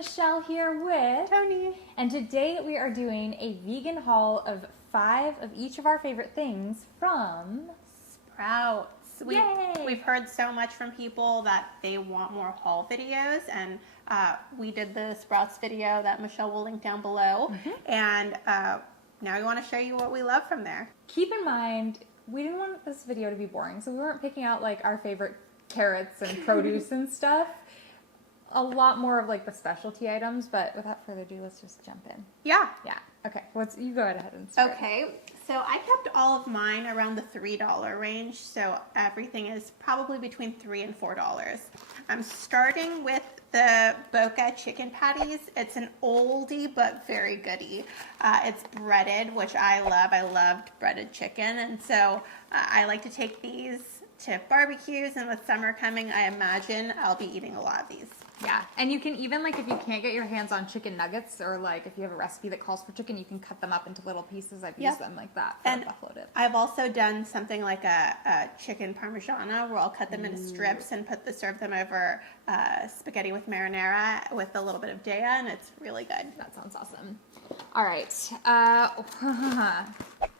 Michelle here with Toni. And today we are doing a vegan haul of 5 of each of our favorite things from Sprouts. Yay! We've heard so much from people that they want more haul videos, and we did the Sprouts video that Michelle will link down below. And now we want to show you what we love from there. Keep in mind, we didn't want this video to be boring, so we weren't picking out like our favorite carrots and produce and stuff. A lot more of like the specialty items, but without further ado, let's just jump in. Yeah. Okay, you go ahead and start. Okay, so I kept all of mine around the $3 range, so everything is probably between $3 and $4. I'm starting with the Boca chicken patties. It's an oldie but very goodie. It's breaded, which I love. I loved breaded chicken, and so I like to take these to barbecues, and with summer coming, I imagine I'll be eating a lot of these. Yeah, and you can even, like, if you can't get your hands on chicken nuggets, or like if you have a recipe that calls for chicken, you can cut them up into little pieces. I've used them like that for buffalo dip. I've also done something like a chicken parmigiana, where I'll cut them into strips and serve them over spaghetti with marinara with a little bit of Dea, and it's really good. That sounds awesome. All right,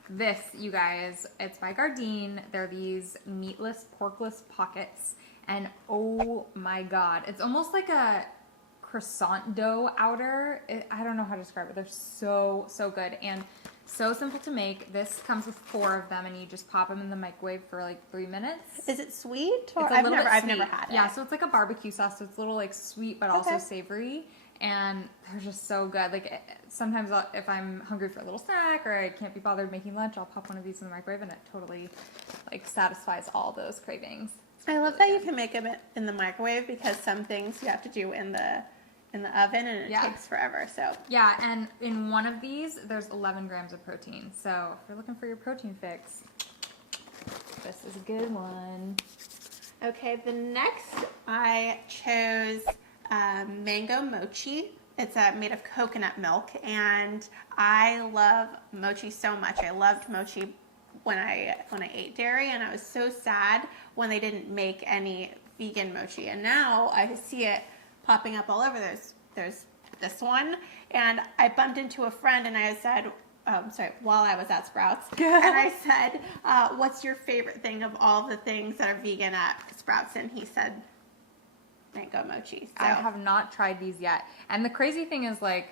this, you guys, it's by Gardein. They're these meatless, porkless pockets. And oh my god, it's almost like a croissant dough outer. I don't know how to describe it. They're so, so good and so simple to make. This comes with 4 of them, and you just pop them in the microwave for like 3 minutes. Is it sweet? Or I've never had it. Yeah, so it's like a barbecue sauce. So it's a little like sweet, but also savory. And they're just so good. Like sometimes if I'm hungry for a little snack or I can't be bothered making lunch, I'll pop one of these in the microwave, and it totally like satisfies all those cravings. I love that you can make them in the microwave, because some things you have to do in the oven, and it takes forever. So yeah, and in one of these there's 11 grams of protein. So if you're looking for your protein fix, this is a good one. Okay, the next I chose mango mochi. It's made of coconut milk, and I love mochi so much. I loved mochi when I ate dairy, and I was so sad when they didn't make any vegan mochi. And now I see it popping up all over. There's this one, and I bumped into a friend, and I said, while I was at Sprouts, and I said, what's your favorite thing of all the things that are vegan at Sprouts? And he said, mango mochi. So. I have not tried these yet. And the crazy thing is, like,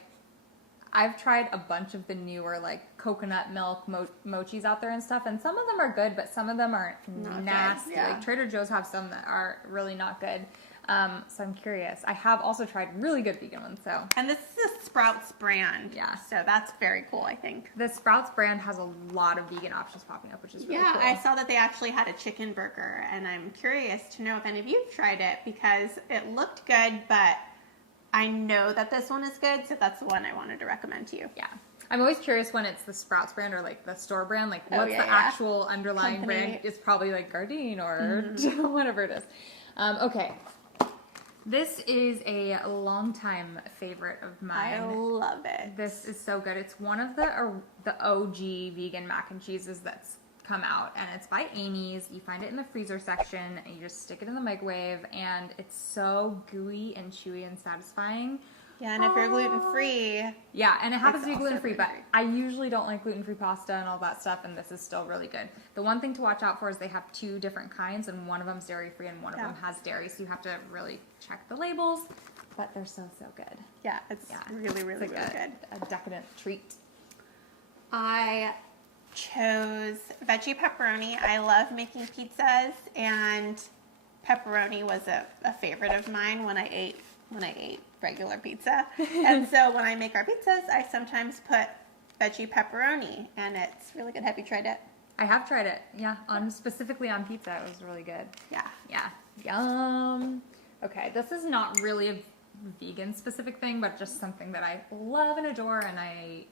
I've tried a bunch of the newer, like, coconut milk mochis out there and stuff, and some of them are good, but some of them are nasty. Yeah. Like, Trader Joe's have some that are really not good. So I'm curious. I have also tried really good vegan ones, so. And this is a Sprouts brand. Yeah. So that's very cool, I think. The Sprouts brand has a lot of vegan options popping up, which is really cool. Yeah, I saw that they actually had a chicken burger, and I'm curious to know if any of you have tried it, because it looked good, but I know that this one is good, so that's the one I wanted to recommend to you. Yeah. I'm always curious when it's the Sprouts brand or like the store brand, like what's the actual underlying brand? It's probably like Gardein or whatever it is. Okay. This is a longtime favorite of mine. I love it. This is so good. It's one of the OG vegan mac and cheeses that's come out, and it's by Amy's. You find it in the freezer section, and you just stick it in the microwave, and it's so gooey and chewy and satisfying. Yeah, and if you're gluten-free. Yeah, and it happens to be gluten-free, but I usually don't like gluten-free pasta and all that stuff, and this is still really good. The one thing to watch out for is they have 2 different kinds, and one of them's dairy-free and one of them has dairy, so you have to really check the labels, but they're so, so good. Yeah, it's really, really, really good. A decadent treat. I chose Veggie Pepperoni. I love making pizzas, and pepperoni was a favorite of mine when I ate regular pizza. And so when I make our pizzas, I sometimes put veggie pepperoni, and it's really good. Have you tried it? I have tried it, yeah. Specifically on pizza, it was really good. Yeah. Yum. Okay, this is not really a vegan specific thing, but just something that I love and adore, and I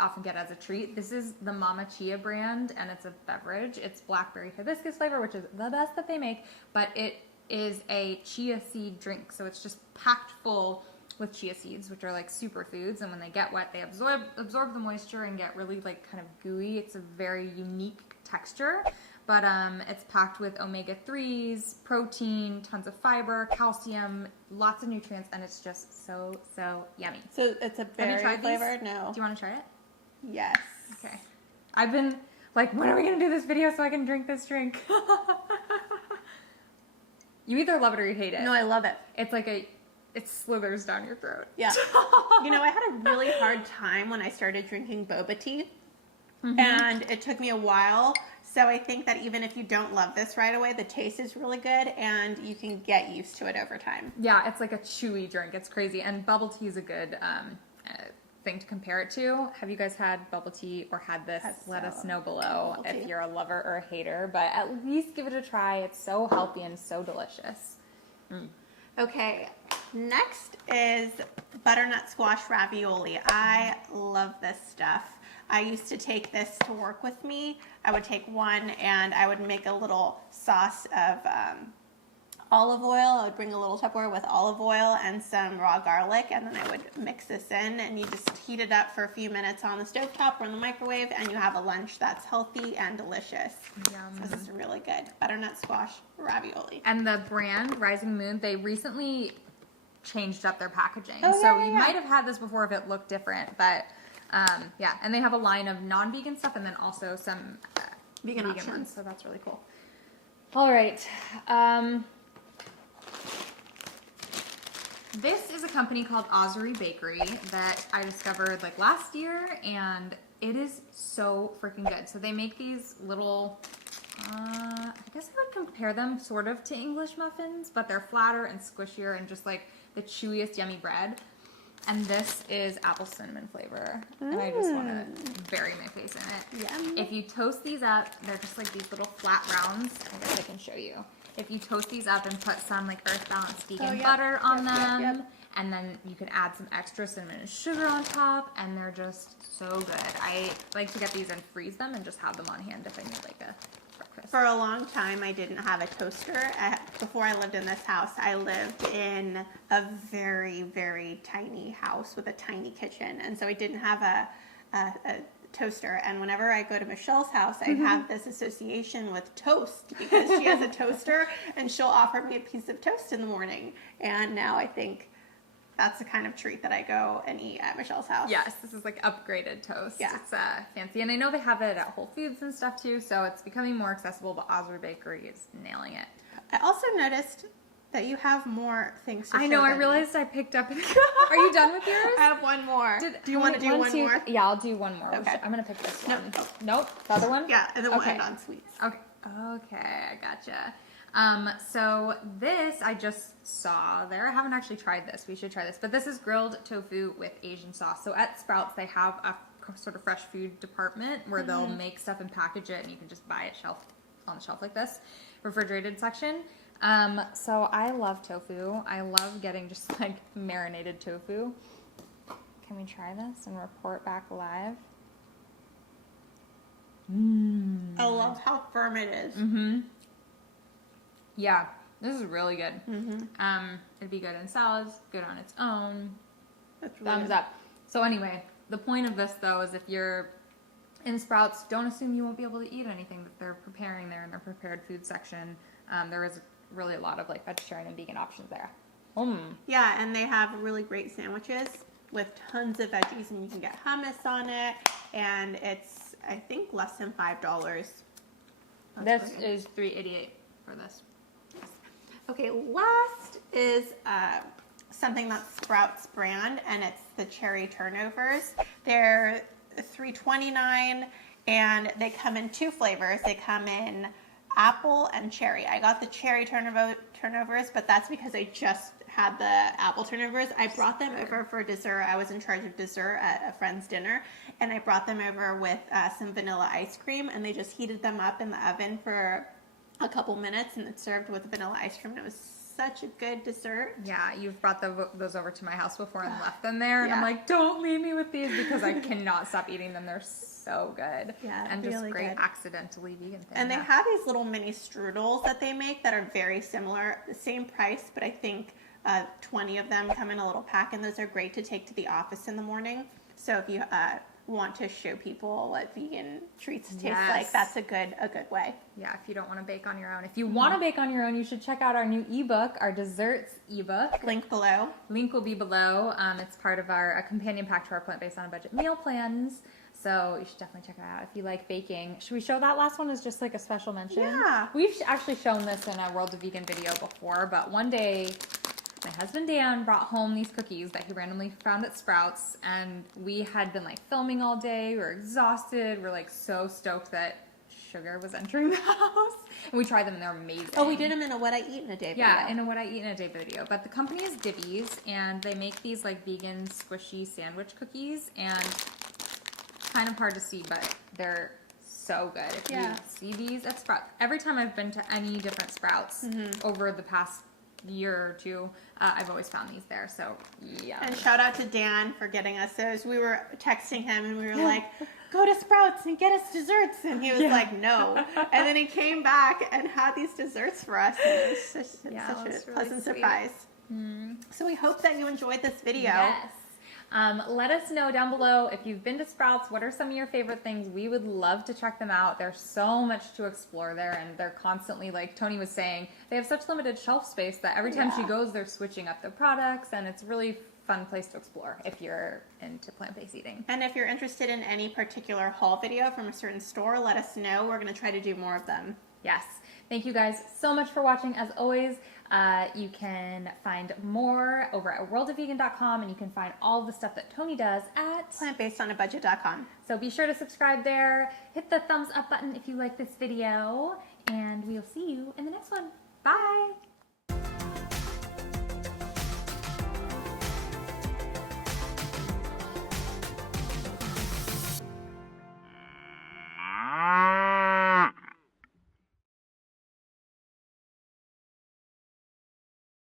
often get as a treat. This is the Mama Chia brand, and it's a beverage. It's blackberry hibiscus flavor, which is the best that they make, but it is a chia seed drink, so it's just packed full with chia seeds, which are like superfoods, and when they get wet, they absorb the moisture and get really like kind of gooey. It's a very unique texture, but it's packed with omega-3s, protein, tons of fiber, calcium, lots of nutrients, and it's just so yummy. So it's a berry flavor? No. Do you want to try it? Yes. Okay. I've been like, when are we going to do this video so I can drink this drink? You either love it or you hate it. No, I love it. It's like it slithers down your throat. Yeah. You know, I had a really hard time when I started drinking boba tea. And it took me a while. So I think that even if you don't love this right away, the taste is really good and you can get used to it over time. Yeah, it's like a chewy drink. It's crazy. And bubble tea is a good thing to compare it to. Have you guys had bubble tea or had this? Let us know below if you're a lover or a hater. But at least give it a try. It's so healthy and so delicious. Okay, next is butternut squash ravioli. I love this stuff. I used to take this to work with me. I would take one and I would make a little sauce of olive oil. I would bring a little Tupperware with olive oil and some raw garlic, and then I would mix this in, and you just heat it up for a few minutes on the stovetop or in the microwave, and you have a lunch that's healthy and delicious. Yum. So this is really good. Butternut squash ravioli. And the brand, Rising Moon, they recently changed up their packaging. Oh, so yeah, you yeah. might have had this before if it looked different, but yeah. And they have a line of non-vegan stuff and then also some Vegan options. ones, so that's really cool. All right. This is a company called Ossory Bakery that I discovered like last year, and it is so freaking good. So they make these little, I guess I would compare them sort of to English muffins, but they're flatter and squishier and just like the chewiest yummy bread. And this is apple cinnamon flavor, and I just want to bury my face in it. Yum. If you toast these up, they're just like these little flat rounds. I guess I can show you. If you toast these up and put some like Earth Balanced vegan butter on them, and then you can add some extra cinnamon and sugar on top, and they're just so good. I like to get these and freeze them and just have them on hand if I need like a breakfast. For a long time, I didn't have a toaster. Before I lived in this house, I lived in a very, very tiny house with a tiny kitchen. And so I didn't have a toaster. And whenever I go to Michelle's house, I have this association with toast because she has a toaster and she'll offer me a piece of toast in the morning. And now I think that's the kind of treat that I go and eat at Michelle's house. Yes, this is like upgraded toast. Yeah. It's fancy. And I know they have it at Whole Foods and stuff too, so it's becoming more accessible, but Ossory Bakery is nailing it. I also noticed that you have more things to show. I know, I than realized I picked up. Are you done with yours? I have one more. Do you want to do one more? Yeah, I'll do one more. Okay. I'm going to pick this No. one. Nope. The other one? Yeah, and then we'll end on sweets. Okay. Okay, I gotcha. So this I just saw there. I haven't actually tried this. We should try this. But this is grilled tofu with Asian sauce. So at Sprouts, they have a sort of fresh food department where they'll make stuff and package it, and you can just buy it on the shelf like this, refrigerated section. So I love tofu. I love getting just like marinated tofu. Can we try this and report back live? I love how firm it is. Yeah, this is really good. It'd be good in salads, good on its own. That's really Thumbs good. up. So anyway, the point of this though is if you're in Sprouts, don't assume you won't be able to eat anything that they're preparing there in their prepared food section. There is really a lot of like vegetarian and vegan options there. Yeah, and they have really great sandwiches with tons of veggies, and you can get hummus on it, and it's, I think, less than $5. This is $3.88 for this. Okay, last is something that's Sprouts brand, and it's the cherry turnovers. They're $3.29, and they come in two flavors. They come in apple and cherry. I got the cherry turnovers, but that's because I just had the apple turnovers. I brought them over for dessert. I was in charge of dessert at a friend's dinner, and I brought them over with some vanilla ice cream, and they just heated them up in the oven for a couple minutes, and it's served with vanilla ice cream. And it was such a good dessert. Yeah, you've brought those over to my house before and left them there, and Yeah. I'm like, don't leave me with these because I cannot stop eating them. They're so good. Yeah, and just really great good. accidentally vegan thing. And they have these little mini strudels that they make that are very similar, the same price, but I think 20 of them come in a little pack, and those are great to take to the office in the morning. So if you want to show people what vegan treats taste Yes. like, that's a good way. Yeah, if you don't want to bake on your own. If you want to bake on your own, you should check out our new ebook, our desserts ebook. Link below. Link will be below. It's part of a companion pack to our plant-based on a budget meal plans. So you should definitely check it out if you like baking. Should we show that last one as just like a special mention? Yeah. We've actually shown this in a World of Vegan video before, but one day my husband Dan brought home these cookies that he randomly found at Sprouts, and we had been like filming all day. We were exhausted. We're like so stoked that sugar was entering the house. And we tried them and they're amazing. Oh, we did them in a What I Eat in a Day video. Yeah, in a What I Eat in a Day video. But the company is Divvy's, and they make these like vegan squishy sandwich cookies, and kind of hard to see, but they're so good. If you see these at Sprouts, every time I've been to any different Sprouts over the past year or two, I've always found these there. So yeah. And shout out to Dan for getting us those. We were texting him and we were like, go to Sprouts and get us desserts. And he was like, no. And then he came back and had these desserts for us. And it was such a really pleasant sweet. surprise. So we hope that you enjoyed this video. Yes. Let us know down below if you've been to Sprouts. What are some of your favorite things? We would love to check them out. There's so much to explore there, and they're constantly, like Toni was saying, they have such limited shelf space that every time she goes, they're switching up their products, and it's a really fun place to explore if you're into plant-based eating. And if you're interested in any particular haul video from a certain store, let us know. We're going to try to do more of them. Yes. Thank you guys so much for watching. As always, you can find more over at worldofvegan.com, and you can find all the stuff that Toni does at plantbasedonabudget.com. So be sure to subscribe there. Hit the thumbs up button if you like this video, and we'll see you in the next one. Bye.